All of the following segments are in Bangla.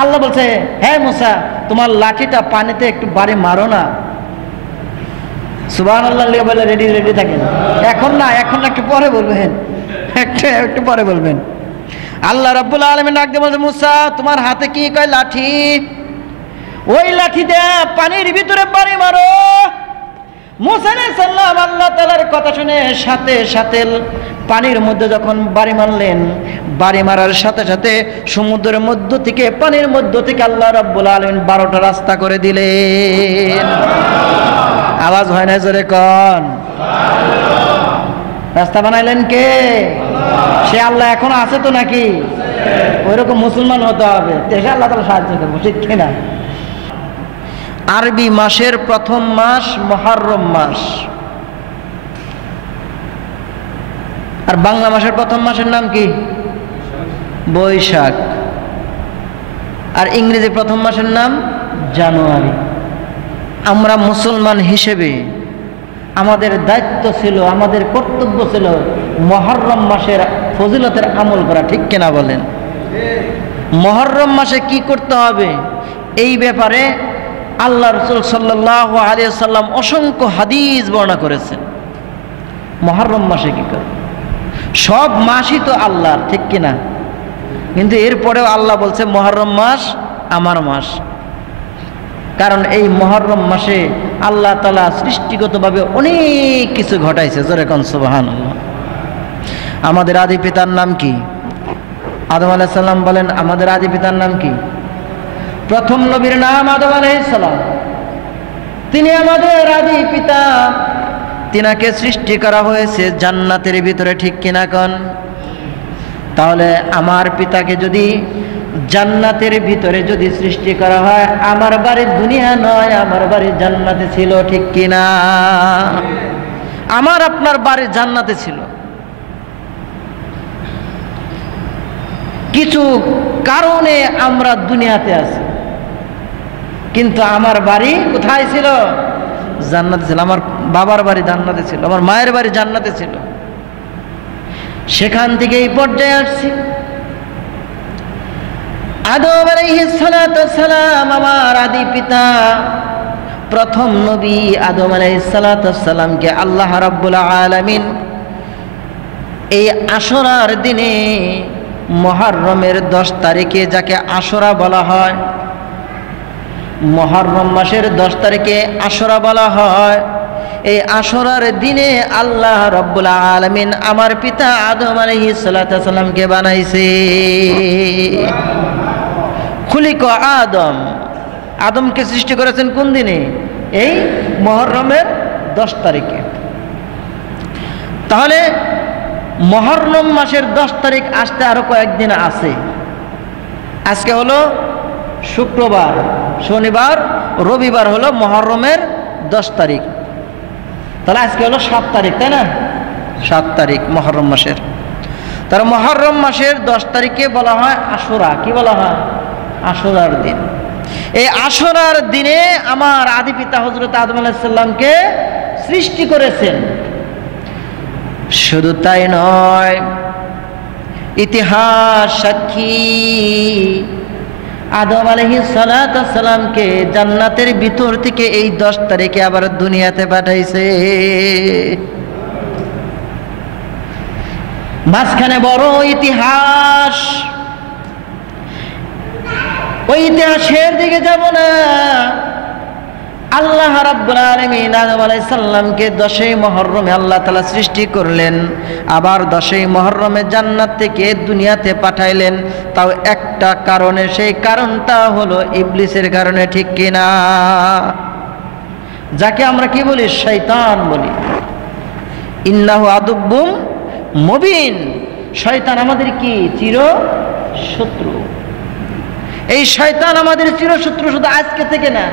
আল্লাহ বলছে, হ্যাঁ মুসা, তোমার লাঠিটা পানিতে একটু বাড়ি মারো না। সুবহানাল্লাহ বলে রেডি রেডি থাকেন। এখন না, এখন একটু পরে বলবেন, একটু পরে বলবেন। আল্লাহ রাব্বুল আলামিন ডাক দিয়ে বলছে, মুসা তোমার হাতে কি? কয় লাঠি। ওই লাঠি দিয়ে পানির ভিতরে বাড়ি মারো। মুসা আলাইহিস সালাম আল্লাহ তাআলার কথা শুনে সাথে সাথে পানির মধ্যে যখন বাড়ি মারলেন, বাড়ি মারার সাথে সাথে সমুদ্রের মধ্য থেকে, পানির মধ্য থেকে আল্লাহ রাব্বুল আলামিন 12টা রাস্তা করে দিলেন। আওয়াজ হয় না? জোরে কন। রাস্তা বানাইলেন কে? সে আল্লাহ। এখনো আছে তো নাকি? ওইরকম মুসলমান হতে হবে, দেশে আল্লাহ তাআলা সাহায্য করবো, ঠিক কিনা? আরবি মাসের প্রথম মাস মুহররম মাস, আর বাংলা মাসের প্রথম মাসের নাম কি? বৈশাখ। আর ইংরেজি প্রথম মাসের নাম জানুয়ারি। আমরা মুসলমান হিসেবে আমাদের দায়িত্ব ছিল, আমাদের কর্তব্য ছিল মুহররম মাসের ফজিলতের আমল করা, ঠিক কিনা বলেন? মুহররম মাসে কি করতে হবে এই ব্যাপারে আল্লাহ রাসূল সাল্লাল্লাহু আলাইহি ওয়াসাল্লাম অসংখ্য হাদিস বর্ণনা করেছেন। মুহররম মাসে কি করবে? সব মাসই তো আল্লাহর, ঠিক কিনা? কিন্তু এরপরেও আল্লাহ বলছে মুহররম মাস আমার মাস। কারণ এই মুহররম মাসে আল্লাহ তাআলা সৃষ্টিগতভাবে অনেক কিছু ঘটাইছে। জোরে কোন সুবহানাল্লাহ। আমাদের আদি পিতার নাম কি? আদম আলাইহিস সালাম। বলেন, আমাদের আদি পিতার নাম কি? প্রথম নবীর নাম আদম আলাইহিস সালাম। তিনি আমাদের আদি পিতা। তিনাকে সৃষ্টি করা হয়েছে জান্নাতের ভিতরে, ঠিক কিনা কোন? তাহলে আমার পিতাকে যদি জান্নাতের ভিতরে যদি সৃষ্টি করা হয়, আমার বাড়ি দুনিয়া নয়, আমার বাড়ি জান্নাতে ছিল, ঠিক কিনা? আমার আপনার বাড়ি জান্নাতে ছিল। কিছু কারণে আমরা দুনিয়াতে আছি, কিন্তু আমার বাড়ি কোথায় ছিল? জান্নাতে ছিল। আমার বাবার বাড়ি জান্নাতে ছিল, আমার মায়ের বাড়ি জান্নাতে ছিল। সেখান থেকে এই পর্যায়ে আসছি। আদম আলাইহিস সালাতু ওয়াস সালাম আমার আদি পিতা, প্রথম নবী আদম আলাইহিস সালাতু ওয়াস সালামকে আল্লাহ রাব্বুল আলামিন এই আশুরার দিনে, মুহররমের 10 তারিখে, যাকে আশুরা বলা হয়, মুহররম মাসের 10 তারিখে আশুরা বলা হয়। এই আশুরার দিনে আল্লাহ রাব্বুল আলামিন আমার পিতা আদম আলাইহিস সালাতু ওয়াস সালামকে বানাইছে। খুলিক আদম, আদমকে সৃষ্টি করেছেন কোন দিনে? এই মুহররমের 10 তারিখে। তাহলে মুহররম মাসের 10 তারিখ আসতে আরো কয়েকদিন আছে। আজকে হলো শুক্রবার, শনিবার, রবিবার হলো মুহররমের 10 তারিখ। তাহলে আজকে হলো 7 তারিখ, তাই না? 7 তারিখ মুহররম মাসের। তার মুহররম মাসের 10 তারিখে বলা হয় আশুরা। কি বলা হয়? আশুরার দিন। এই আশুরার দিনে আমার আদি পিতা হযরত আদম আলাইহিস সালামকে সৃষ্টি করেছেন। শুধু তাই নয়, ইতিহাস সাক্ষী, আদম আলাইহিস সালাতু ওয়াস সালামকে জান্নাতের ভিতর থেকে এই 10 তারিখে আবার দুনিয়াতে পাঠাইছে। মাঝখানে বড় ইতিহাস, ওই ইতিহাসের দিকে যাব না। আল্লাহ রাব্বুল আলামিন আদম আলাইহিস সালামকে 10ই মুহররমে আল্লাহ তাআলা সৃষ্টি করলেন, আবার 10ই মুহররমে জান্নাত থেকে দুনিয়াতে পাঠাইলেন। তাও একটা কারণে, সেই কারণটা হলো ইবলিসের কারণে, ঠিক কিনা? যাকে আমরা কি বলি? শয়তান বলি। ইন্নাহু আদুব্বুম মুবিন। শয়তান আমাদের কি? চির শত্রু। এই শয়তান আমাদের চির শত্রু, শুধু আজকে থেকে না,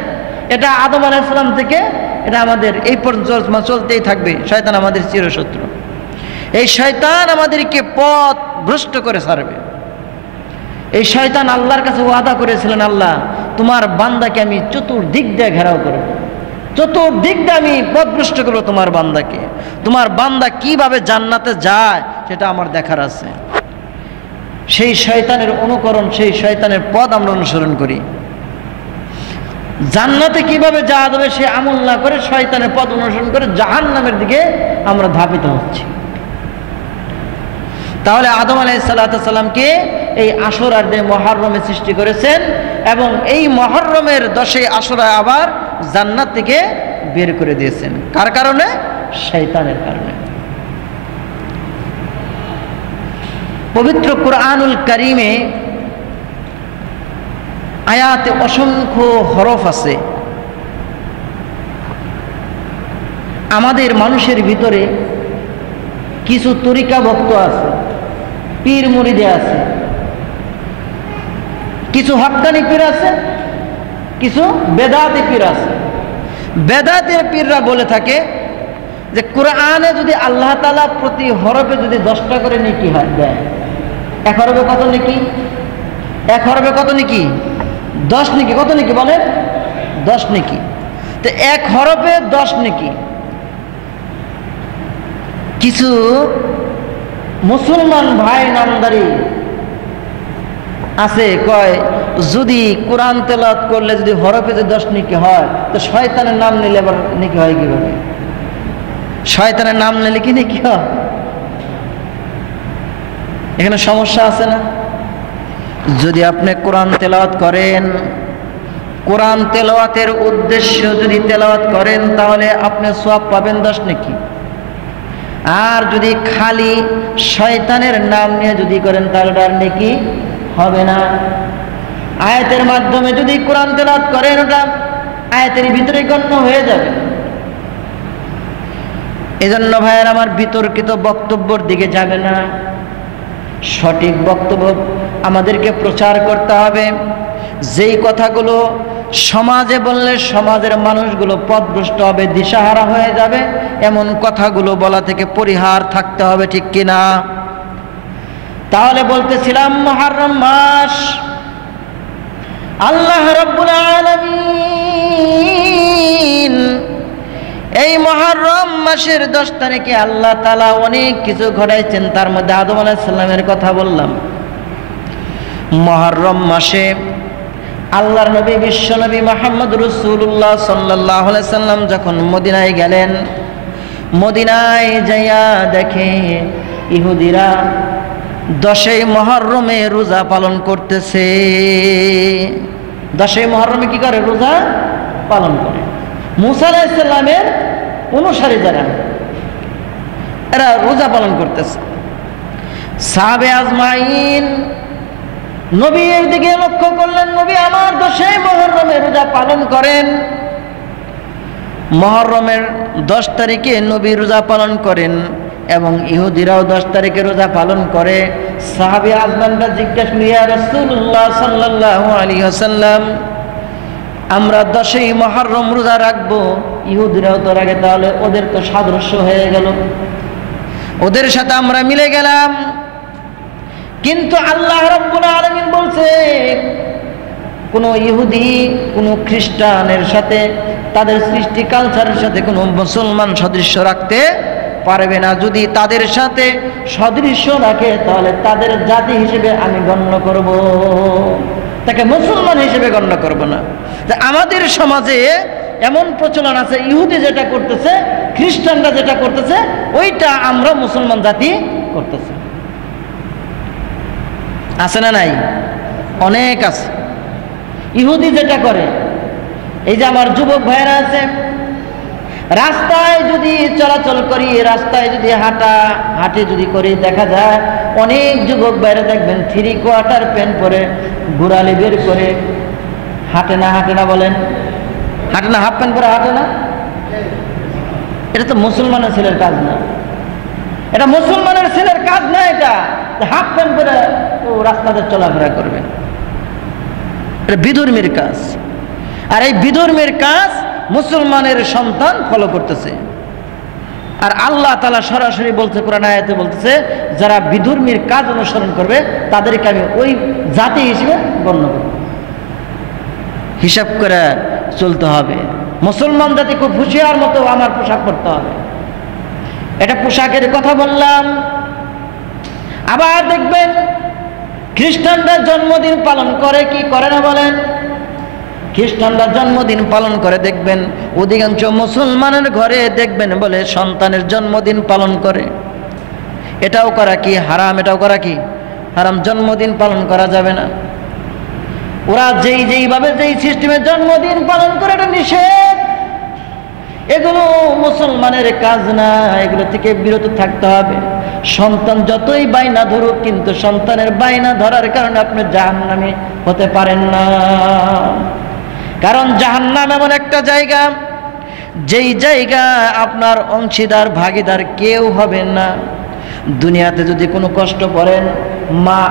এটা আদম আলাইহিস সালাম থেকে, এটা আমাদের এই পর্যন্ত চলতেই থাকবে। শয়তান আমাদের চিরশত্রু। এই শয়তান আমাদেরকে পথ ভ্রষ্ট করে ছাড়বে। এই শয়তান আল্লাহর কাছে ওয়াদা করেছিলেন, আল্লাহ তোমার বান্দাকে আমি চতুর্দিক দিয়ে ঘেরাও করব, চতুর্দিক দিয়ে আমি পথভ্রষ্ট করবো তোমার বান্দাকে। তোমার বান্দা কিভাবে জান্নাতে যায় সেটা আমার দেখার আছে। সেই শয়তানের অনুকরণ, সেই শয়তানের পথ আমরা অনুসরণ করি। জান্নাতে কিভাবে যাওয়া যাবে সে আমল না করে শয়তানের পথ অনুসরণ করে জাহান্নামের দিকে আমরা ধাবিত হচ্ছি। তাহলে আদম আলাইহিস সালামকে এই আশুরার দিনে মুহররমে সৃষ্টি করেছেন এবং এই মুহররমের 10 আশুরা আবার জান্নাত থেকে বের করে দিয়েছেন। কার কারণে? শয়তানের কারণে। পবিত্র কুরআনুল কারীমে আয়াতে অসংখ্য হরফ আছে। আমাদের মানুষের ভিতরে কিছু তরিকা ভক্ত আছে, পীর মুরিদে আছে, কিছু হক্কানি পীর আছে, কিছু বেদাতি পীর আছে। বেদাতের পীররা বলে থাকে যে কোরআনে যদি আল্লাহ তাআলা প্রতি হরফে যদি 10টা করে নেকি হয় দেয়, এক হরফে কত নেকি? এক হরফে কত নেকি? 10 নেকি। কত নেকি বলেন? 10 নেকি। তো এক হরফে 10 নেকি। কিছু মুসলমান ভাই নামদারি আছে, কয় যদি কোরআন তেলাওয়াত করলে যদি হরফে যদি 10 নেকি হয়, তো শয়তানের নাম নিলে আবার নেকি হয় কিভাবে? শয়তানের নাম নিলে কি নেকি হয়? এখানে সমস্যা আছে না? যদি আপনি কোরআন তেলাওয়াত করেন, কোরআন তেলাওয়াতের উদ্দেশ্য যদি তেলাওয়াত করেন, তাহলে আপনি সওয়াব পাবেন 10 নেকি। আর যদি খালি শয়তানের নাম নিয়ে যদি করেন, তাহলে আর নেকি হবে না। আয়াতের মাধ্যমে যদি কোরআন তেলাওয়াত করেন, ওটা আয়াতের ভিতরে গণ্য হয়ে যাবে। এজন্য ভাইয়ের আমার বিতর্কিত বক্তব্যের দিকে যাবে না, সঠিক বক্তব্য আমাদেরকে প্রচার করতে হবে। যেই কথাগুলো সমাজে বললে সমাজের মানুষগুলো পথভ্রষ্ট হবে, দিশাহারা হয়ে যাবে, এমন কথাগুলো বলা থেকে পরিহার থাকতে হবে, ঠিক কিনা? তাহলে বলতেছিলাম মুহররম মাস আল্লাহ রাব্বুল আলামিন এই মুহররম মাসের 10 তারিখে আল্লাহ তাআলা অনেক কিছু ঘটাইছেন। তার মধ্যে আদম আলাইহিস সালামের কথা বললাম। মুহররম মাসে আল্লাহর নবী বিশ্ব নবী মুহাম্মদ রাসূলুল্লাহ সাল্লাল্লাহু আলাইহি সাল্লাম যখন মদিনায় গেলেন, মদিনায় যাইয়া দেখে ইহুদিরা 10 মুহররমে রোজা পালন করতেছে। 10 মুহররমে কি করে? রোজা পালন করে। মুসা আলাইহিস সালামের অনুসারী যারা, এরা রোজা পালন করতেছে। সাহাবে আজমাইন নবীর দিকে লক্ষ্য করলেন, নবী আমার 10 মুহররমে রোজা পালন করেন। মুহররমের 10 তারিখে নবী রোজা পালন করেন এবং ইহুদিরাও 10 তারিখে রোজা পালন করে। সাহাবে আজমানরা জিজ্ঞাসা করলেন, ইয়া রাসূলুল্লাহ সাল্লাল্লাহু আলাইহি ওয়াসাল্লাম, আমরা 10 মুহররম রোজা রাখবো, ইহুদিরাও তো রাখে, তাহলে ওদের তো সাদৃশ্য হয়ে গেল, ওদের সাথে আমরা মিলে গেলাম। কিন্তু আল্লাহ রাব্বুল আলামিন বলছে কোনো ইহুদি কোনো খ্রিস্টানের সাথে, তাদের সৃষ্টি কালচারের সাথে কোনো মুসলমান সদৃশ্য রাখতে পারবে না। যদি তাদের সাথে সদৃশ্য রাখে, তাহলে তাদের জাতি হিসেবে আমি গণ্য করব, তাকে মুসলমান হিসেবে গণ্য করব না। আমাদের সমাজে এমন প্রচলন আছে, ইহুদি যেটা করতেছে, খ্রিস্টানরা যেটা করতেছে, ওইটা আমরা মুসলমান জাতি করতেছে। আছে না নাই? অনেক আছে। ইহুদি যেটা করে, এই যে আমার যুবক ভাইরা আছে, রাস্তায় যদি চলাচল করি, রাস্তায় যদি হাঁটি যদি করি, দেখা যায় অনেক যুবক ভাইরা দেখবেন 3/4 প্যান্ট পরে গোড়ালি বের করে হাঁটে না বলেন? হাঁটে না? হাফ প্যান্ট পরে হাঁটে না? এটা তো মুসলমানের ছেলের কাজ না, এটা মুসলমানের ছেলের কাজ না। এটা হাফ প্যান্ট পরে ও রাস্তাতে চলাফেরা করবে, এটা বিধর্মীর কাজ। আর এই বিধর্মীর কাজ মুসলমানের সন্তান ফলো করতেছে। আর আল্লাহ তাআলা সরাসরি বলছে, কোরআন আয়াতে বলতেছে, যারা বিধর্মীর কাজ অনুসরণ করবে তাদেরকে আমি ওই জাতি হিসেবে গণ্য করব। হিসাব করে চলতে হবে। মুসলমান জাতি খুব হুঁশিয়ার মতো আমার পোশাক পরতে হবে। এটা পোশাকের কথা বললাম। আবার দেখবেন খ্রিস্টানরা জন্মদিন পালন করে কি করে না বলেন? খ্রিস্টানরা জন্মদিন পালন করে, দেখবেন অধিকাংশ মুসলমানের ঘরে দেখবেন বলে সন্তানের জন্মদিন পালন করে। এটাও করা কি হারাম? এটাও করা কি হারাম? জন্মদিন পালন করা যাবে না। ওরা যেইভাবে যেই সিস্টেমে জন্মদিন পালন করে এটা নিষেধ। এগুলো মুসলমানের কাজ না, এগুলো থেকে বিরত থাকতে হবে। সন্তান যতই বাইনা ধরুক, কিন্তু সন্তানের বাইনা ধরার কারণে আপনি জাহান্নামী হতে পারেন না। কারণ জাহান্নাম এমন একটা জায়গা, যেই জায়গা আপনার অংশীদার ভাগীদার কেউ হবে না। দুনিয়াতে যদি কোনো কষ্ট পড়েন মা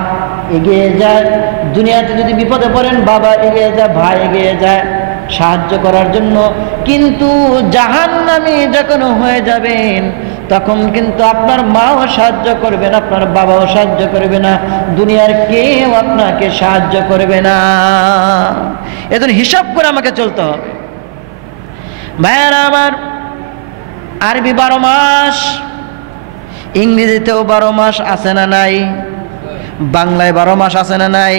এগিয়ে যায়, দুনিয়াতে যদি বিপদে পড়েন বাবা এগিয়ে যায়, ভাই এগিয়ে যায় সাহায্য করার জন্য। কিন্তু জাহান্নামী যখন হয়ে যাবেন তখন কিন্তু আপনার মাও সাহায্য করবে না, আপনার বাবাও সাহায্য করবে না, দুনিয়ার কেউ আপনাকে সাহায্য করবে না। এজন্য হিসাব করে আমাকে চলতে হবে। ভাইয়ারা আমার, আরবি 12 মাস, ইংরেজিতেও 12 মাস আছে না নাই? বাংলায় 12 মাস আছে না নাই?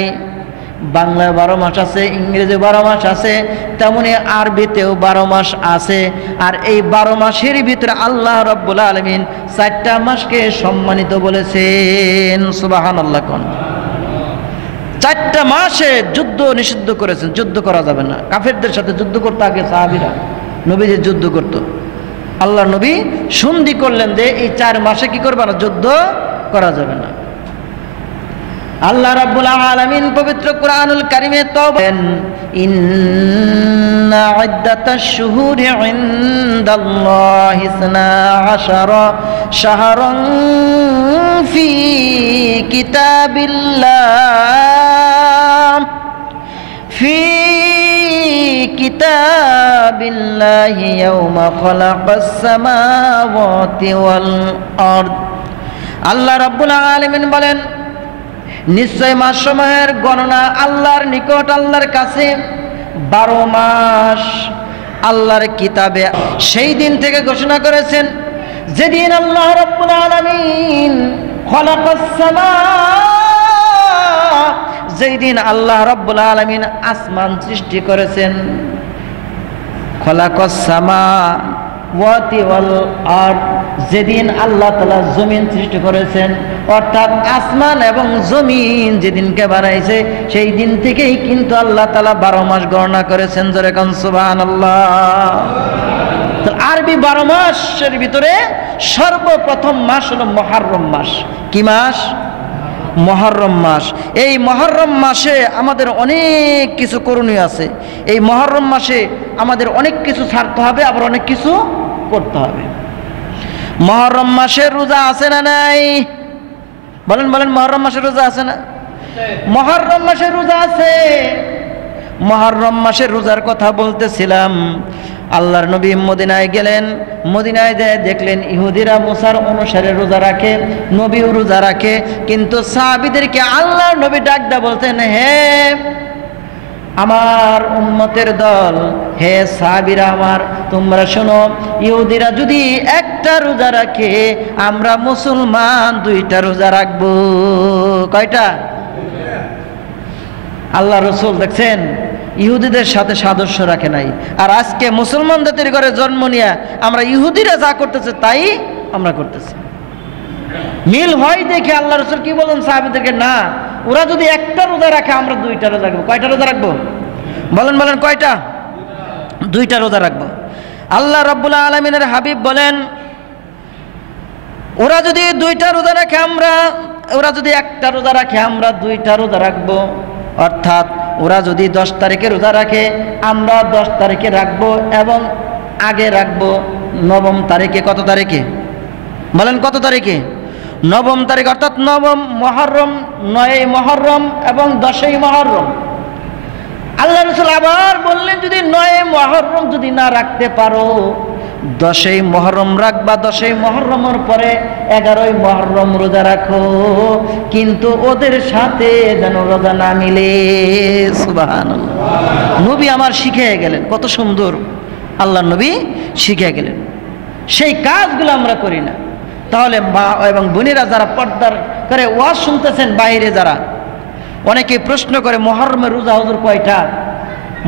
বাংলায় 12 মাস আছে, ইংরেজি 12 মাস আছে, তেমনি আরবিতেও 12 মাস আছে। আর এই 12 মাসের ভিতরে আল্লাহ রাব্বুল আলামিন 4টা মাসকে সম্মানিত বলেছেন। সুবহানাল্লাহ কোন 4টা মাসে যুদ্ধ নিষিদ্ধ করেছেন, যুদ্ধ করা যাবে না। কাফেরদের সাথে যুদ্ধ করতে আগে সাহাবীরা নবীজি যুদ্ধ করত। আল্লাহ নবী সন্ধি করলেন যে এই 4 মাসে কি করবে না, যুদ্ধ করা যাবে না। আল্লাহ রাব্বুল আলামিন পবিত্র কুরআনুল কারীমে বলেন, ইন্না ইদ্দাতাশ শুহুরি ইনদাল্লাহি 12 শাহরান ফি কিতাবিল্লাহ ইয়াউমা খালাকাস সামাওয়াতি ওয়াল আরদ। আল্লাহ রাব্বুল আলামিন বলেন, নিশ্চয় মাস সময়ের গণনা আল্লাহর নিকট, আল্লাহর কাছে 12 মাস আল্লাহর কিতাবে সেই দিন থেকে ঘোষণা করেছেন যেদিন আল্লাহ রাব্বুল আলামিন খালাকাস সামা, যেই দিন আল্লাহ রাব্বুল আলামিন আসমান সৃষ্টি করেছেন। খালাকাস সামা ওয়াতি ওয়াল আরদ, যেদিন আল্লাহ তাআলা জমিন সৃষ্টি করেছেন, অর্থাৎ আসমান এবং জমিন যেদিনকে বানাইছে সেই দিন থেকেই কিন্তু আল্লাহ তাআলা 12 মাস গণনা করেছেন। জোরে কোন সুবহানাল্লাহ। আরবি 12 মাসের ভিতরে সর্বপ্রথম মাস হলো মুহররম মাস। কি মাস? মুহররম মাস। এই মুহররম মাসে আমাদের অনেক কিছু করণীয় আছে। এই মুহররম মাসে আমাদের অনেক কিছু ছাড়তে হবে, আবার অনেক কিছু করতে হবে। মুহররম মাসের রোজা আছে না নাই? বলেন বলেন, মুহররম মাসের রোজা আছে না? মুহররম মাসের রোজা আছে। মুহররম মাসের রোজার কথা বলতেছিলাম। আল্লাহর নবী মদিনায় গেলেন, মদিনায় যায় দেখলেন ইহুদিরা মুসার অনুসারে রোজা রাখে, নবীও রোজা রাখে, কিন্তু সাহাবীদেরকে আল্লাহর নবী ডাকদা বলতেন, হে আমার উম্মতের দল, হে সাহাবীরা আমার, তোমরা শোনো, ইহুদিরা যদি একটা রোজা রাখে আমরা মুসলমান 2টা রোজা রাখবো। কয়টা? আল্লাহ রসুল দেখছেন ইহুদিদের সাথে সাদস্য রাখে নাই। আর আজকে মুসলমানদের ঘরে জন্ম নিয়ে আমরা ইহুদিরা যা করতেছে তাই আমরা করতেছি। মিল হয় দেখে আল্লাহ রসুল কি বলেন সাহাবীদেরকে, না, ওরা যদি একটা রোজা রাখে আমরা 2টা রোজা রাখবো। কয়টা রোজা রাখবো? বলেন বলেন, কয়টা? 2টা রোজা রাখবো। আল্লাহ রাব্বুল আলামিনের হাবিব বলেন, ওরা যদি 2টা রোজা রাখে ওরা যদি একটা রোজা রাখে আমরা 2টা রোজা রাখবো। অর্থাৎ ওরা যদি 10 তারিখে রোজা রাখে আমরা 10 তারিখে রাখবো, এবং আগে রাখবো 9 তারিখে। কত তারিখে? বলেন কত তারিখে? 9 তারিখ, অর্থাৎ 9 মুহররম, 9 মুহররম এবং 10 মুহররম। আল্লাহ রাসূল আবার বললেন, যদি 9 মুহররম যদি না রাখতে পারো 10 মুহররম রাখবা, 10 মুহররমের পরে 11 মুহররম রোজা রাখো, কিন্তু ওদের সাথে যেন রোজা না মিলে। সুবহানাল্লাহ। নবী আমার শিখিয়ে গেলেন, কত সুন্দর আল্লাহ নবী শিখিয়ে গেলেন। সেই কাজগুলো আমরা করি না। তাহলে মা এবং বোনেরা যারা পর্দার করে ওয়াজ শুনতেছেন বাইরে, যারা অনেকে প্রশ্ন করে মুহররমের রোজা হুজুর কয়টা,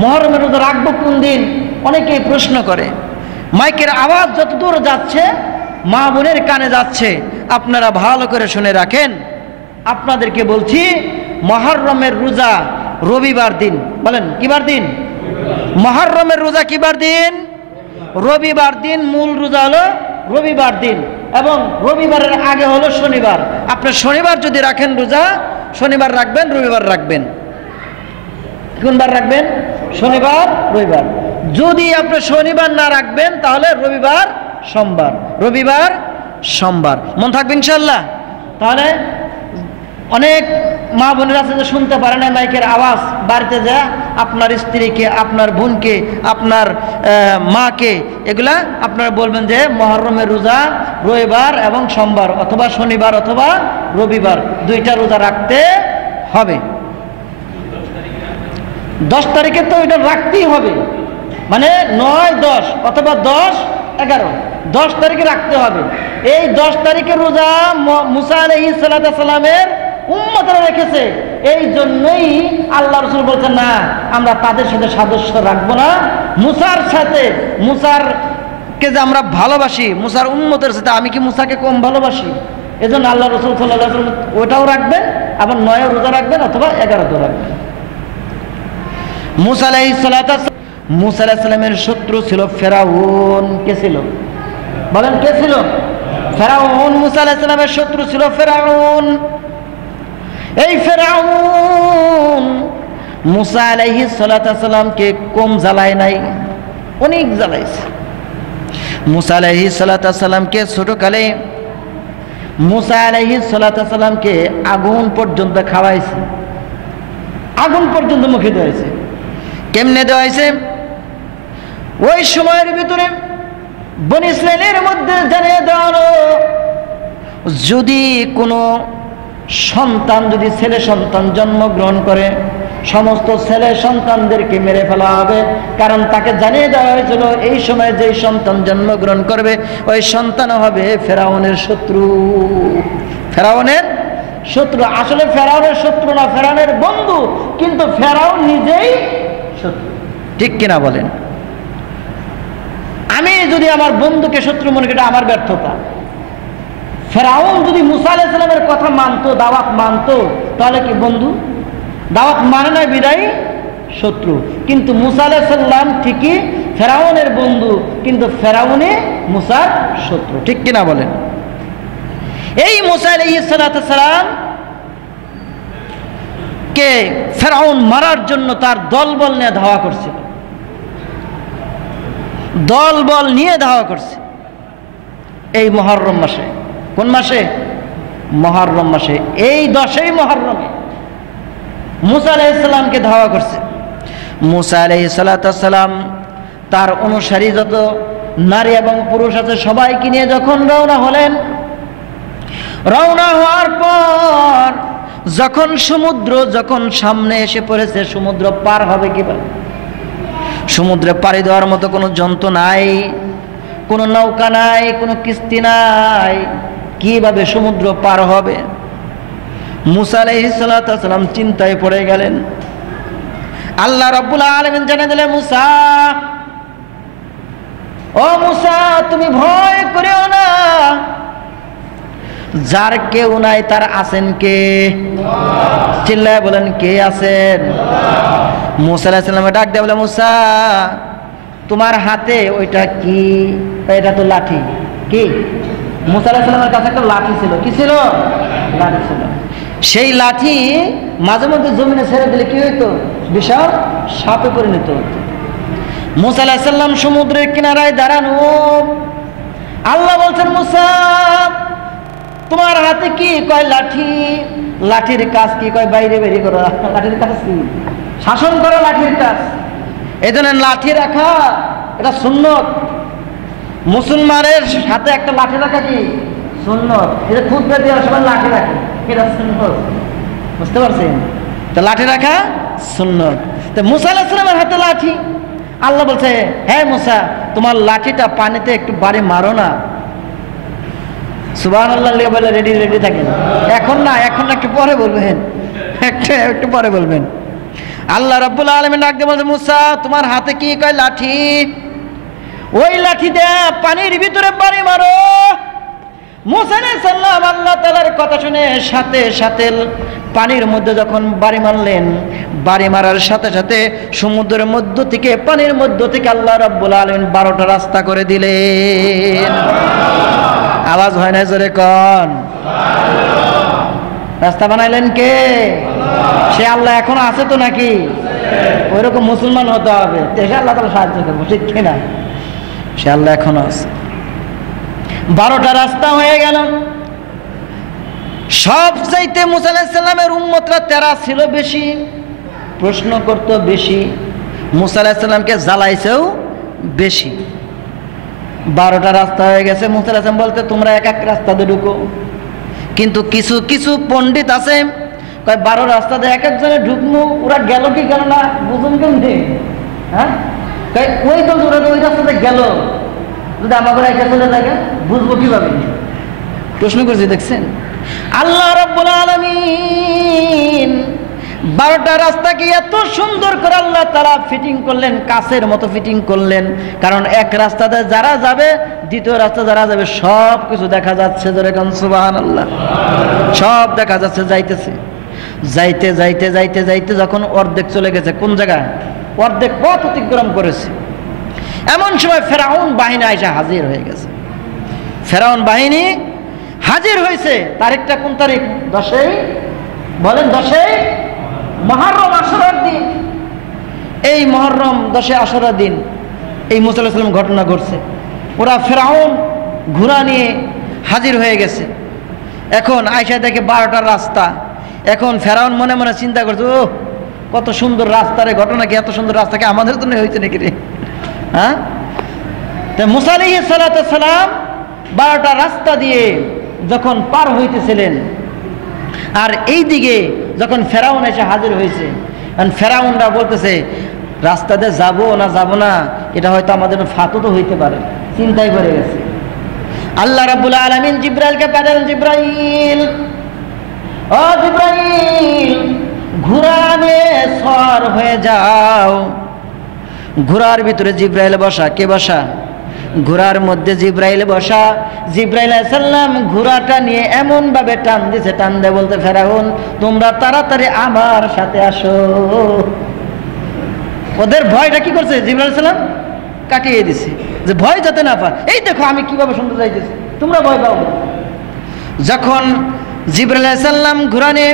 মুহররমের রোজা রাখবো কোন দিন, অনেকেই প্রশ্ন করে। মাইকের আওয়াজ যত দূর যাচ্ছে, মা বোনের কানে যাচ্ছে, আপনারা ভালো করে শুনে রাখেন। আপনাদেরকে বলছি মুহররমের রোজা রবিবার দিন। বলেন কিবার দিন? মুহররমের রোজা কিবার দিন? রবিবার দিন। মূল রোজা হলো রবিবার দিন, এবং রবিবারের আগে হলো শনিবার। আপনি শনিবার যদি রাখেন রোজা, শনিবার রাখবেন, রবিবার রাখবেন। কোনবার রাখবেন? শনিবার রবিবার। যদি আপনি শনিবার না রাখবেন তাহলে রবিবার সোমবার, রবিবার সোমবার। মন থাকবে ইনশাল্লাহ। তাহলে অনেক মা বোনেরা আছে যে শুনতে পারে না মাইকের আওয়াজ, বাড়িতে যা আপনার স্ত্রীকে, আপনার বোনকে, আপনার মাকে, এগুলা আপনারা বলবেন যে মুহররমের রোজা রবিবার এবং সোমবার অথবা শনিবার অথবা রবিবার দুইটা রোজা রাখতে হবে। 10 তারিখে তো এটা রাখতেই হবে, মানে 9, 10 অথবা 10, 11, 10 তারিখে রাখতে হবে। এই 10 তারিখের রোজা মুসা আলাইহিস সালামের উম্মতরা রেখেছে, এই জন্যই আল্লাহ রাসূল বলছেন না আমরা তাদের সাথে সাদৃশ্য রাখবো না। মুসার সাথে, মুসারকে যে আমরা ভালোবাসি, মুসার উম্মতের সাথে আমি কি মুসাকে কম ভালোবাসি? এজন্য আল্লাহ রাসূল সাল্লাল্লাহু আলাইহি ওয়াসাল্লাম ওটাও রাখবেন, আবার 9 রোজা রাখবেন অথবা 11 রাখবেন। মুসা আলাইহিস সালামের শত্রু ছিল ফেরাউন। কে ছিল? বলেন কে ছিল? ফেরাউন। মুসা আলাইহিস সালামের শত্রু ছিল ফেরাউন। এই ফেরাউন মুসা আলাইহিস সালামকে কম জ্বালায় নাই, অনেক জ্বালাইছে। মুসা আলাইহিস সালামকে ছোটকালে মুসা আলাইহিস সালামকে আগুন পর্যন্ত খাওয়াইছে, আগুন পর্যন্ত মুখে দেওয়াইছে। কেমনে দেওয়াইছে? ওই সময়ের ভিতরে বনী ইসরাইলের মধ্যে জানিয়ে দেওয়া হলো, যদি কোনো সন্তান, যদি ছেলে সন্তান জন্মগ্রহণ করে, সমস্ত ছেলে সন্তানদেরকে মেরে ফেলা হবে। কারণ তাকে জানিয়ে দেওয়া হয়েছিল এই সময় যেই সন্তান জন্মগ্রহণ করবে ওই সন্তান হবে ফেরাউনের শত্রু। ফেরাউনের শত্রু। আসলে ফেরাউনের শত্রু না, ফেরাউনের বন্ধু, কিন্তু ফেরাউন নিজেই শত্রু। ঠিক কিনা বলেন? আমি যদি আমার বন্ধুকে শত্রু মনে করি, এটা আমার ব্যর্থতা। ফেরাউন যদি মুসা আলাইহিস সালামের কথা মানতো, দাওয়াত মানতো, তাহলে কি বন্ধু? দাওয়াত মানে না বিদায়ী শত্রু। কিন্তু মুসা আলাইহিস সালাম ঠিকই ফেরাউনের বন্ধু, কিন্তু ফেরাউনে মুসার শত্রু। ঠিক কিনা বলেন? এই মুসা আলাইহিস সালাম কে ফেরাউন মারার জন্য তার দলবল নিয়ে ধাওয়া করছিল, দলবল নিয়ে ধাওয়া করছে এই মুহররম মাসে। কোন মাসে? মুহররম মাসে। এই 10ই মুহররমে মুসা আলাইহিস সালামকে ধাওয়া করছে। মুসা আলাইহিস সালাম তার অনুসারী যত নারী এবং পুরুষ আছে সবাইকে নিয়ে যখন রওনা হলেন, রওনা হওয়ার পর যখন সমুদ্র যখন সামনে এসে পড়েছে, সমুদ্র পার হবে কিভাবে? সমুদ্রে পাড়ি দেওয়ার মতো কোনো যন্ত্র নাই, কোনো নৌকা নাই, কোনো কিস্তি নাই, কিভাবে সমুদ্র পার হবে? মুসা আলাইহিস সালাম চিন্তায় পড়ে গেলেন। আল্লাহ রাব্বুল আলামিন জানিয়ে দিলেন, মুসা, ও মুসা, তুমি ভয় করিও না, যার কেউ নাই তার আছেন কে? চিল্লায় বলেন কে আছেন? মুসা আলাইহিস সালাম ডাক দিয়ে বলে, মুসা, তোমার হাতে ওইটা কি? এটা তো লাঠি। কি? মুসা আলাইহিস সালামের কাছে একটা লাঠি ছিল। কি ছিল? লাঠি ছিল। সেই লাঠি মাঝে মধ্যে জমিনে ছেড়ে দিলে কি হইতো? বিশাল সাপে পরিণত হতো। মুসা আলাইহিস সালাম সমুদ্রের কিনারায় দাঁড়ানো। আল্লাহ বলছেন, মুসা, তোমার হাতে কি? কয় লাঠি। লাঠির কাজ কি? কয় বাইরে বেরিয়ে করো। লাঠির কাজ কি? শাসন করো, লাঠির কাজ। এই জন্য লাঠি রাখা এটা সুন্নত। মুসলমানের হাতে একটা লাঠি রাখা কি সুন্নত। এটা খুতবা দেওয়ার সময় লাঠি রাখে, এটা সুন্নত। বুঝতে পারছেন? তো লাঠি রাখা সুন্নত। তো মুসা আলাইহিস সালামের হাতে লাঠি। আল্লাহ বলছে, হ্যাঁ মুসা, তোমার লাঠিটা পানিতে একটু বাড়ি মারো না। সুবহানাল্লাহ বলে রেডি রেডি থাকেন। এখন না, এখন একটু পরে বলবেন। একটু পরে বলবেন। আল্লাহ রাব্বুল আলামিন ডাক দিয়ে বলছে, মুসা তোমার হাতে কি? কয় লাঠি। ওই লাঠি দিয়ে পানির ভিতরে বাড়ি মারো। মুসা আলাইহিস সালাম আল্লাহ তাআলার কথা শুনে সাথে সাথে পানির মধ্যে যখন বাড়ি মারলেন, বাড়ি মারার সাথে সাথে সমুদ্রের মধ্য থেকে, পানির মধ্য থেকে আল্লাহ রাব্বুল আলামিন 12টা রাস্তা করে দিলেন। আওয়াজ হয় না? জোরে কোন। রাস্তা বানাইলেন কে? সে আল্লাহ এখনো আছে তো নাকি? ওইরকম মুসলমান হতে হবে, সে আল্লাহ তাআলা সাহায্য করবো, ঠিক কিনা? সে আল্লাহ এখনো আছে। 12টা রাস্তা হয়ে গেল। সব চাইতে মুসা আলাইহিস সালামের উম্মতরা তেরা ছিল বেশি, প্রশ্ন করতো বেশি, মুসা আলাইহিস সালামকে জ্বালাইছেও বেশি। 12টা রাস্তা হয়ে গেছে। মুসা আলাইহিস সালাম বলতে তোমরা এক এক রাস্তা দিয়ে ঢুকো। কিন্তু কিছু কিছু পণ্ডিত আছে কয় 12 রাস্তা দিয়ে এক একজনে ঢুকমু, ওরা গেল কি গেল না বুঝুন কেমনি? হ্যাঁ, ওই তো ওরা ওই রাস্তাতে গেল, যদি আমাকে একটা চলে থাকে বুঝবো কিভাবে? প্রশ্ন করছি, দেখছেন? আল্লাহ রাব্বুল আলামিন 12টা রাস্তাকে এত সুন্দর করে আল্লাহ তাআলা ফিটিং করলেন, কাছের মতো ফিটিং করলেন। কারণ এক রাস্তাতে যারা যাবে, দ্বিতীয় রাস্তা যারা যাবে, সব কিছু দেখা যাচ্ছে। জোরে কোন সুবহানাল্লাহ। সব দেখা যাচ্ছে, যাইতেছে। যাইতে যাইতে যাইতে যাইতে যখন অর্ধেক চলে গেছে, কোন জায়গায়? অর্ধেক পথ অতিক্রম করেছে, এমন সময় ফেরাউন বাহিনী এসে হাজির হয়ে গেছে। ফেরাউন বাহিনী হাজির হয়েছে। তারিখটা কোন তারিখ? 10ই, বলেন 10ই মুহররম, আশুরার দিন। এই মুহররম 10ই আশুরার দিন এই মুসা আলাইহিস সালাম ঘটনা ঘটছে। ওরা ফেরাউন ঘোড়া নিয়ে হাজির হয়ে গেছে। এখন আয়েশা দেখে 12টা রাস্তা। এখন ফেরাউন মনে মনে চিন্তা করছে, ও কত সুন্দর রাস্তা রে, ঘটনা কি এত সুন্দর রাস্তা কি আমাদের জন্য হয়েছে নাকি রে? হ্যাঁ, তো মুসা আলাইহিস সালাম 12টা রাস্তা দিয়ে যখন পার হইতেছিলেন, আর এই দিকে যখন ফেরাউন এসে হাজির হয়েছে, ফেরাউনরা বলতেছে রাস্তা দিয়ে যাবো না যাবো না, এটা হয়তো আমাদের ফাতও তো হইতে পারে, চিন্তায় পড়ে গেছে। আল্লাহ রাব্বুল আলামিন জিব্রাইলকে পাঠালেন, জিব্রাইল, ও জিব্রাইল, ঘোড়া নিয়ে সওয়ার হয়ে যাও। ঘোড়ার ভিতরে জিব্রাইল বসা। কে বসা? ঘোড়ার মধ্যে জিব্রাইল বসা। জিব্রাইল আলাইহিস সালাম ঘোড়াটা নিয়ে এমন ভাবে টান দিছে, টান দিয়ে বলতে, ফেরাউন তোমরা তাড়াতাড়ি আমার সাথে আসো। ওদের ভয়টা কি করছে? জিব্রাইল আলাইহিস সালাম কাটিয়ে দিছে, যে ভয় যাতে না পায়। এই দেখো আমি কিভাবে সুন্দর যাইতেছি, তোমরা ভয় পাও। যখন জিব্রাইল আলাইহিস সালাম ঘোড়া নিয়ে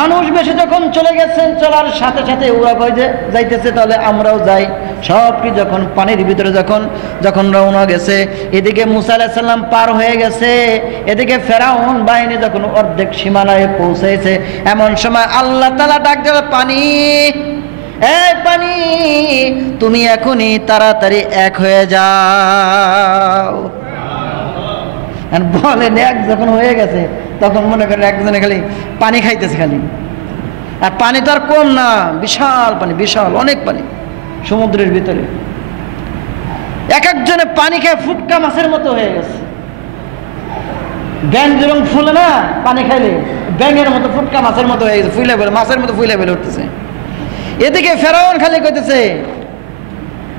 মানুষ বেশি যখন চলে গেছেন, চলার সাথে সাথে ওরা কয় যে যাইতেছে, তাহলে আমরাও যাই। সব কি যখন পানির ভিতরে যখন রওনা গেছে, এদিকে মুসা আলাইহিস সালাম পার হয়ে গেছে, এদিকে ফেরাউন বাহিনী যখন অর্ধেক সীমানায় পৌঁছেছে, এমন সময় আল্লাহ তাআলা ডাক দিল, পানি, এই পানি, তুমি এখনই তাড়াতাড়ি এক হয়ে যাও। বলেন, এক যখন হয়ে গেছে তখন মনে করেন একজনে খালি পানি খাইতেছে খালি। আর পানি তো আর কম না, বিশাল পানি, বিশাল অনেক পানি সমুদ্রের ভিতরে। এক একজনে পানি খেয়ে ফুটকা মাছের মতো হয়ে গেছে। ব্যাঙ যেরকম ফুলে না পানি খাইলে, ব্যাঙের মতো ফুটকা মাছের মতো হয়ে গেছে, ফুলে বেলে, মাছের মতো ফুলে বেলে উঠতেছে। এদিকে ফেরাউন খালি কইতেছে,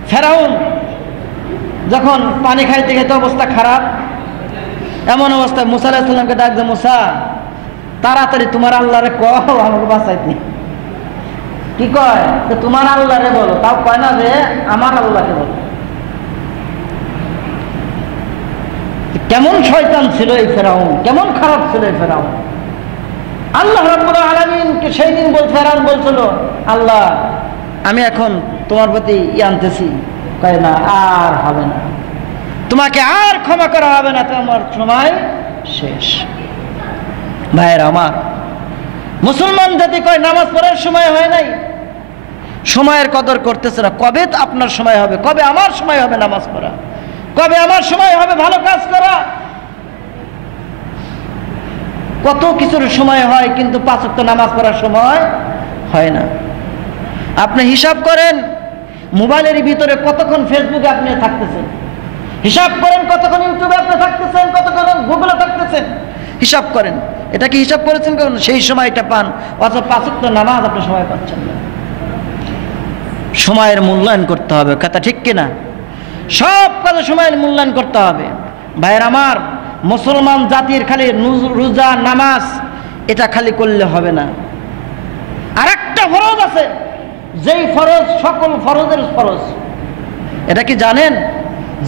ফেরাউন যখন পানি খাইতে খাইতে অবস্থা খারাপ, এমন অবস্থায় মুসা আলাইহিস সালামকে ডাক দে, মুসা তাড়াতাড়ি তোমার আল্লাহরে কও আমাকে বাঁচাইতে। কি কয়? তো তোমার আল্লাহরে বলো, তাও কয় না যে আমার আল্লাহকে বলো। কেমন শয়তান ছিল এই ফেরাউন, কেমন খারাপ ছিল এই ফেরাউন। আল্লাহ রাব্বুল আলামিনকে সেই দিন ফেরাউন বলছিল, আল্লাহ আমি এখন তোমার প্রতি আনতেছি। কয় না, আর হবে না, তোমাকে আর ক্ষমা করা হবে না, তোমার সময় শেষ। ভাইয়ের আমার, মুসলমান জাতি কয় নামাজ পড়ার সময় হয় নাই, সময়ের কদর করতেছে না। কবে আপনার সময় হবে? কবে আমার সময় হবে নামাজ পড়া? কবে আমার সময় হবে ভালো কাজ করা? কত কিছুর সময় হয়, কিন্তু 5 ওয়াক্ত নামাজ পড়ার সময় হয় না। আপনি হিসাব করেন, মোবাইলের ভিতরে কতক্ষণ ফেসবুকে আপনি থাকতেছেন, হিসাব করেন কতক্ষণ ইউটিউবে আপনি থাকতেছেন, কতক্ষণ গুগলে থাকতেছেন, হিসাব করেন, এটা কি হিসাব করেছেন কখনো? সেই সময়টা পান, অথবা 5 ওয়াক্ত নামাজ আপনি সময় পাচ্ছেন না। সময়ের মূল্যায়ন করতে হবে, কথা ঠিক কিনা? সব কাজে সময়ের মূল্যায়ন করতে হবে। ভাইয়ের আমার, মুসলমান জাতির খালি রোজা নামাজ এটা খালি করলে হবে না। আরেকটা ফরজ আছে, যেই ফরজ সকল ফরজের ফরজ। এটা কি জানেন?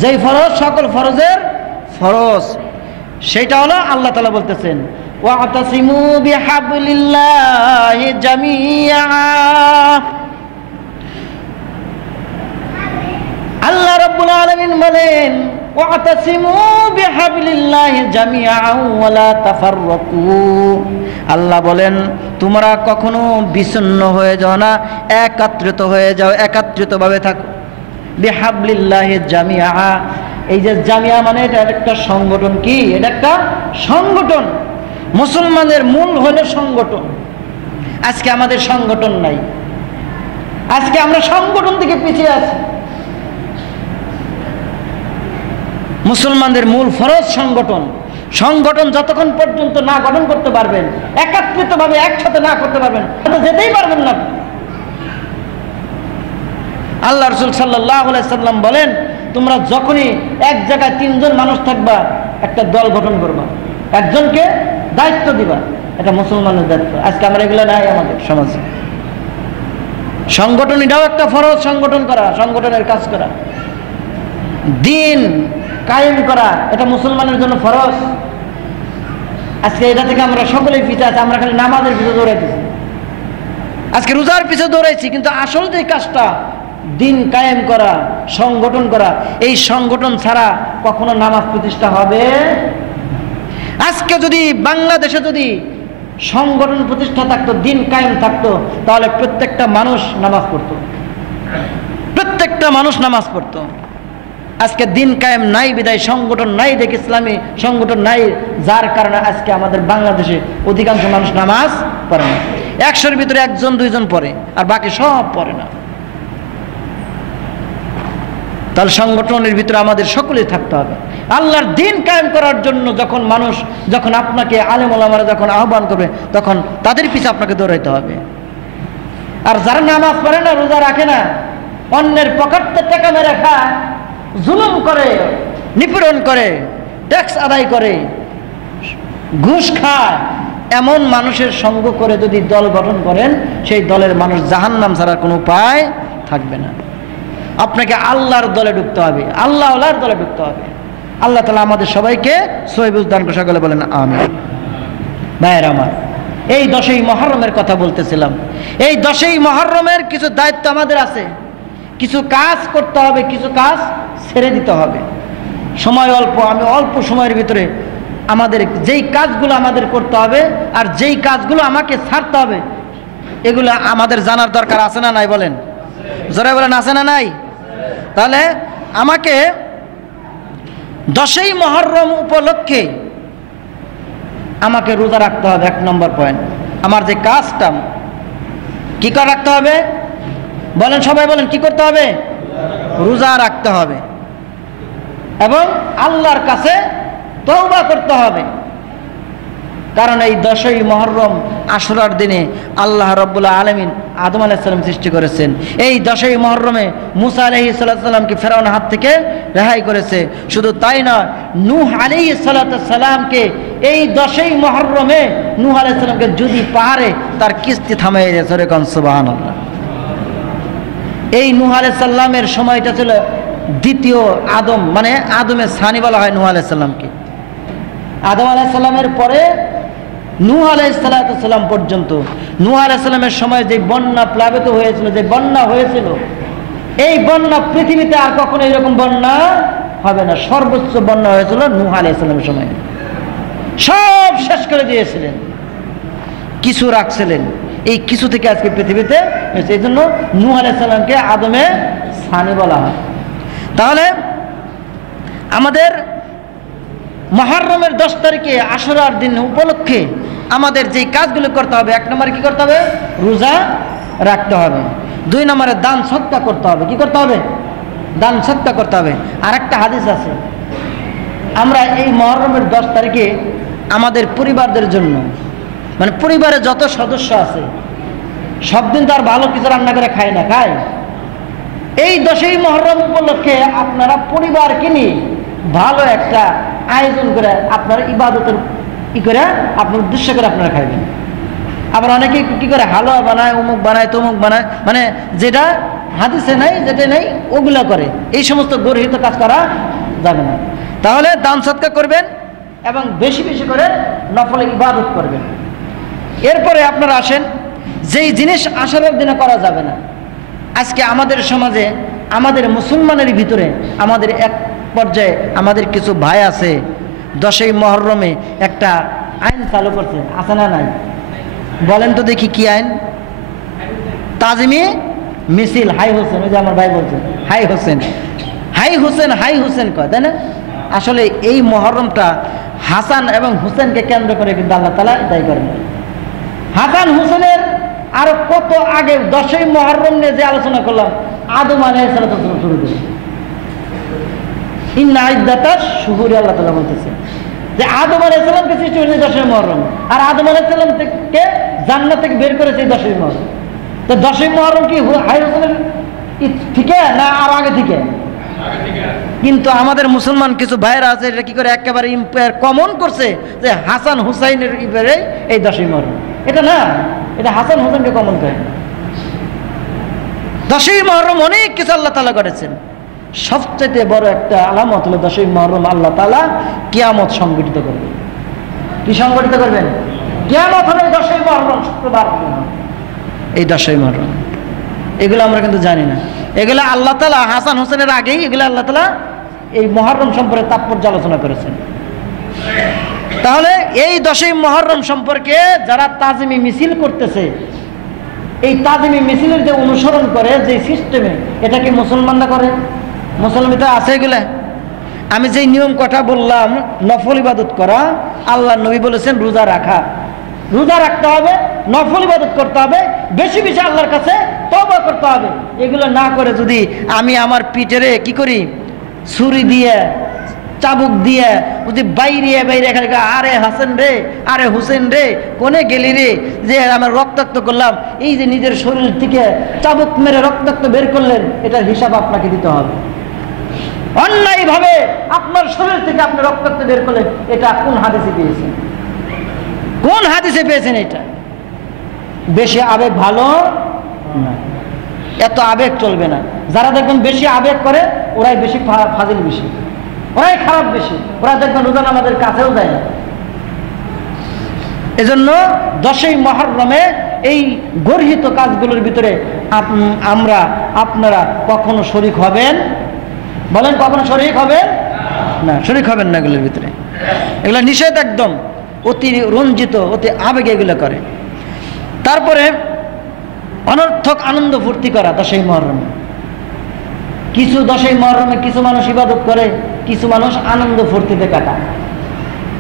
যেই ফরজ সকল ফরজের ফরজ, সেটা হলো আল্লাহ তাআলা বলতেছেন ওয়াতাসিমু বিহাবলিল্লাহি জামিআ। আল্লাহ রাব্বুল আলামিন বলেন ওয়াতাসিমু বিহাবলিল্লাহি জামিআ ওয়া লা তাফাররাকু। আল্লাহ বলেন তোমরা কখনো বিচ্ছিন্ন হয়ে যাও না, একত্রিত হয়ে যাও, একত্রিতভাবে থাকো। বিহাবলিল্লাহি জামিআ, এই যে জামিয়া মানে এটা একটা সংগঠন। কি এটা? একটা সংগঠন। মুসলমানের মূল হলো সংগঠন। আজকে আমাদের সংগঠন নাই, আজকে আমরা সংগঠন থেকে পিছিয়ে আছি। মুসলমানদের মূল ফরজ সংগঠন। সংগঠন যতক্ষণ পর্যন্ত না গঠন করতে পারবেন, একত্রিতভাবে একসাথে না করতে পারবেন, যেতেই পারবেন না। আল্লাহ রাসূল সাল্লাল্লাহু আলাইহি সাল্লাম বলেন তোমরা যখনই এক জায়গায় 3 জন মানুষ থাকবা, একটা দল গঠন করবা, একজনকে দায়িত্ব দিবা, এটা মুসলমানের দায়িত্ব। আজকে আমরা এগুলো নাই আমাদের সমাজে। সংগঠন এটাও একটা ফরজ, সংগঠন করা, সংগঠনের কাজ করা, দিন কায়েম করা, এটা মুসলমানের জন্য ফরজ। আজকে এটা থেকে আমরা সকলেই পিছিয়ে আছি। আমরা খালি নামাজের পিছনে দৌড়াইতেছি, আজকে রোজার পিছনে দৌড়াইছি, কিন্তু আসল যে কাজটা দিন কায়েম করা, সংগঠন করা, এই সংগঠন ছাড়া কখনো নামাজ প্রতিষ্ঠা হবে। আজকে যদি বাংলাদেশে যদি সংগঠন প্রতিষ্ঠা থাকতো, দিন কায়েম থাকতো, তাহলে প্রত্যেকটা মানুষ নামাজ পড়তো, প্রত্যেকটা মানুষ নামাজ পড়তো। আজকে দিন কায়েম নাই বিদায় সংগঠন নাই, দেখে ইসলামী সংগঠন নাই, যার কারণে আজকে আমাদের বাংলাদেশে অধিকাংশ মানুষ নামাজ পড়ে না। 100-এর ভিতরে 1-2 জন পড়ে, আর বাকি সব পড়ে না। তাহলে সংগঠনের ভিতরে আমাদের সকলেই থাকতে হবে। আল্লাহর দিন কায়েম করার জন্য যখন মানুষ, যখন আপনাকে আলেম ওলামারা যখন আহ্বান করবে, তখন তাদের পিছে আপনাকে দৌড়াইতে হবে। আর যারা নামাজ পড়ে না, রোজা রাখে না, অন্যের পকেটে টাকা মেরে খায়, জুলুম করে, নিপীড়ন করে, ট্যাক্স আদায় করে, ঘুষ খায়, এমন মানুষের সঙ্গ করে যদি দল গঠন করেন, সেই দলের মানুষ জাহান্নাম ছাড়ার কোনো উপায় থাকবে না। আপনাকে আল্লাহর দলে ঢুকতে হবে, আল্লাহর দলে ঢুকতে হবে। আল্লাহ তাআলা আমাদের সবাইকে সহিহ দান করে, সকলে বলেন আমিন। ভাইয়ের আমার, এই 10ই মুহররমের কথা বলতেছিলাম। এই 10ই মুহররমের কিছু দায়িত্ব আমাদের আছে, কিছু কাজ করতে হবে, কিছু কাজ ছেড়ে দিতে হবে। সময় অল্প, আমি অল্প সময়ের ভিতরে আমাদের যেই কাজগুলো আমাদের করতে হবে আর যেই কাজগুলো আমাকে ছাড়তে হবে, এগুলো আমাদের জানার দরকার আছে না নাই? বলেন, জোরে বলেন, আছে না নাই? তাহলে আমাকে 10ই মুহররম উপলক্ষে আমাকে রোজা রাখতে হবে। 1 নম্বর পয়েন্ট, আমার যে কাজটা কি করে রাখতে হবে? বলেন, সবাই বলেন, কি করতে হবে? রোজা রাখতে হবে এবং আল্লাহর কাছে তওবা করতে হবে। কারণ এই 10ই মুহররম আশুরার দিনে আল্লাহ রাব্বুল আলামিন আদম আলাইহিস সালাম সৃষ্টি করেছেন। এই 10ই মুহররমে মুসা আলাইহিস সালামকে ফেরাউনের হাত থেকে রেহাই করেছে। শুধু তাই নয়, নূহ আলাইহিস সালামকে এই 10ই মুহররমে নূহ আলাইহিস সালামকে যদি পাহাড়ে তার কিস্তি থামিয়ে দিয়েছে। রে কোন সুবহানাল্লাহ। এই নূহ আলাইহিস সালামের সময়টা ছিল দ্বিতীয় আদম, মানে আদমের সানি বলা হয় নূহ আলাইহিস সালামকে। আদম আলাইহিস সালামের পরে নূহ আলাইহিস সালাম পর্যন্ত, নূহ আলাইহিস সালামের সময় যে বন্যা প্লাবিত হয়েছিল, যে বন্যা হয়েছিল, এই বন্যা পৃথিবীতে আর কখনো এরকম বন্যা হবে না। সর্বোচ্চ বন্যা হয়েছিল নূহ আলাইহিস সালামের সময়। সব শেষ করে দিয়েছিলেন, কিছু রাখছিলেন, এই কিছু থেকে আজকে পৃথিবীতে হয়েছে। এই জন্য নূহ আলাইহিস সালামকে আদমে সানি বলা হয়। তাহলে আমাদের মুহররমের 10 তারিখে আশুরার দিন উপলক্ষে আমাদের যে কাজগুলো করতে হবে, 1 নম্বরে কি করতে হবে? রোজা রাখতে হবে। 2 নম্বরে দান সদকা করতে হবে। কি করতে হবে? দান সদকা করতে হবে। আর একটা হাদিস আছে, আমরা এই মুহররমের 10 তারিখে আমাদের পরিবারদের জন্য, মানে পরিবারে যত সদস্য আছে সব দিন তো আর ভালো কিছু রান্না করে খায় না, খায়। এই 10ই মুহররম উপলক্ষে আপনারা পরিবারকে নিয়ে ভালো একটা আয়োজন করে আপনারা ইবাদতের করে আপনার উদ্দেশ্য করে আপনারা খাইবেন। আবার অনেকে কি করে হালুয়া বানায়, অমুক বানায়, তমুক বানায়, মানে যেটা হাদিসে নাই, যেটা নেই ওগুলা করে। এই সমস্ত গর্হিত কাজ করা যাবে না। তাহলে দান সৎকার করবেন এবং বেশি বেশি করে নফলে ইবাদত করবেন। এরপরে আপনারা আসেন, যেই জিনিস আশারের দিনে করা যাবে না। আজকে আমাদের সমাজে, আমাদের মুসলমানের ভিতরে, আমাদের এক পর্যায়ে আমাদের কিছু ভাই আছে 10ই মুহররমে একটা আইন চালু করছে, আছে না নাই? বলেন তো দেখি কি আইন? তাজিমি মিছিল, হাই হোসেন। ওই যে আমার ভাই বলছে হাই হোসেন, হাই হোসেন, হাই হোসেন কয়, তাই না? আসলে এই মুহররমটা হাসান এবং হুসেনকে কেন্দ্র করে কিন্তু আল্লাহ তাআলা দায়ী করেন। হাসান হুসেনের আরো কত আগে 10ই মুহররম নিয়ে যে আলোচনা করলাম, আদম আলাইহিস সালাতু শুরু করে ইন্না ইদ্দাতাশ শুহুরি, আল্লাহ তাআলা বলতেছে যে আদম আলাইহিস সালামকে সৃষ্টি করেছে 10ই মুহররম, আর আদম আলাইহিস সালাম থেকে জান্নাত থেকে বের করেছে 10ই মুহররম। তো 10ই মুহররম কি হাই হোসেনের থেকে না আর আগে থেকে? কিন্তু আমাদের মুসলমান কিছু ভাইয়েরা আছে এটা কি করে একেবারে কমন করছে যে হাসান হুসাইনের ইবারে এই 10ই মুহররম। এটা না, এটা হাসান হুসেনকে কমন করে। 10ই মুহররম অনেক কিছু আল্লাহ তাআলা করেছেন। সবচেয়ে বড় একটা আলামত হলো 10ই মুহররম আল্লাহ তাআলা কিয়ামত সংগঠিত করবেন। কি সংগঠিত করবেন? কিয়ামত হবে 10ই মুহররম, শুক্রবার, এই 10ই মুহররম। এগুলো আমরা কিন্তু জানি না। এগুলো আল্লাহ তাআলা হাসান হোসেনের আগেই এগুলো আল্লাহ তাআলা এই মুহররম সম্পর্কে তাৎপর্য আলোচনা করেছেন। তাহলে এই 10ই মুহররম সম্পর্কে যারা তাজিমি মিছিল করতেছে, এই তাজিমি মিছিলের যে অনুসরণ করে যে সিস্টেমে, এটা কি মুসলমানরা করে? মুসলমানরা আছে এগুলা? আমি যেই নিয়ম কথা বললাম, নফল ইবাদত করা, আল্লাহ নবী বলেছেন রোজা রাখা, রোজা রাখতে হবে, নফল ইবাদত করতে হবে, বেশি বেশি আল্লাহর কাছে তওবা করতে হবে। এগুলো না করে যদি আমি আমার পিঠেরে কি করি, ছুরি দিয়ে, চাবুক দিয়ে যদি বাইরে বাইরে আরে হাসান রে, আরে হুসেন রে, কোনে গেলি রে, যে আমার রক্তাক্ত করলাম, এই যে নিজের শরীর থেকে চাবুক মেরে রক্তাক্ত বের করলেন, এটার হিসাব আপনাকে দিতে হবে। অন্যায় ভাবে আপনার শরীর থেকে আপনি রক্তাক্ত বের করলেন, এটা কোন হাদিসে পেয়েছেন? কোন হাদিসে পেয়েছেন? এটা বেশি আবেগ ভালো না, এত আবেগ চলবে না। যারা দেখবেন বেশি আবেগ করে ওরাই বেশি ফাজিল, বেশি ওরাই খারাপ, বেশি ওরা দেখবেন রোজা নামাজের কাছেও যায় না। এজন্য 10ই মুহররমে এই গর্হিত কাজগুলোর ভিতরে আমরা, আপনারা কখনো শরীক হবেন? বলেন, কখনো শরীক হবেন না? শরীক হবেন না এগুলোর ভিতরে। এগুলো নিষেধ একদম। অতি রঞ্জিত, অতি আবেগে এগুলো করে। তারপরে অনর্থক আনন্দ ফুর্তি করা 10ই মুহররমে। কিছু 10ই মুহররমে কিছু মানুষ ইবাদত করে, কিছু মানুষ আনন্দ ফুর্তিতে কাটায়,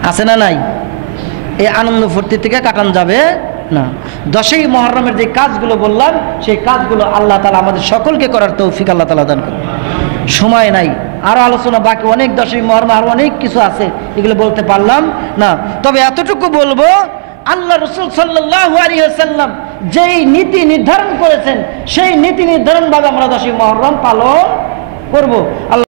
আছে না নাই? এই আনন্দ ফুর্তি থেকে কাটানো যাবে না। 10ই মুহররমের যে কাজগুলো বললাম, সেই কাজগুলো আল্লাহ তাআলা আমাদের সকলকে করার তৌফিক আল্লাহ তাআলা দান করুন। সময় নাই, আরো আলোচনা বাকি অনেক। 10ই মুহররম আরো অনেক কিছু আছে, এগুলো বলতে পারলাম না। তবে এতটুকু বলবো, আল্লাহ রাসূল সাল্লাল্লাহু আলাইহি ওয়াসাল্লাম যেই নীতি নির্ধারণ করেছেন, সেই নীতি নির্ধারণ ভাবে আমরা 10ই মুহররম পালন করব। আল্লাহ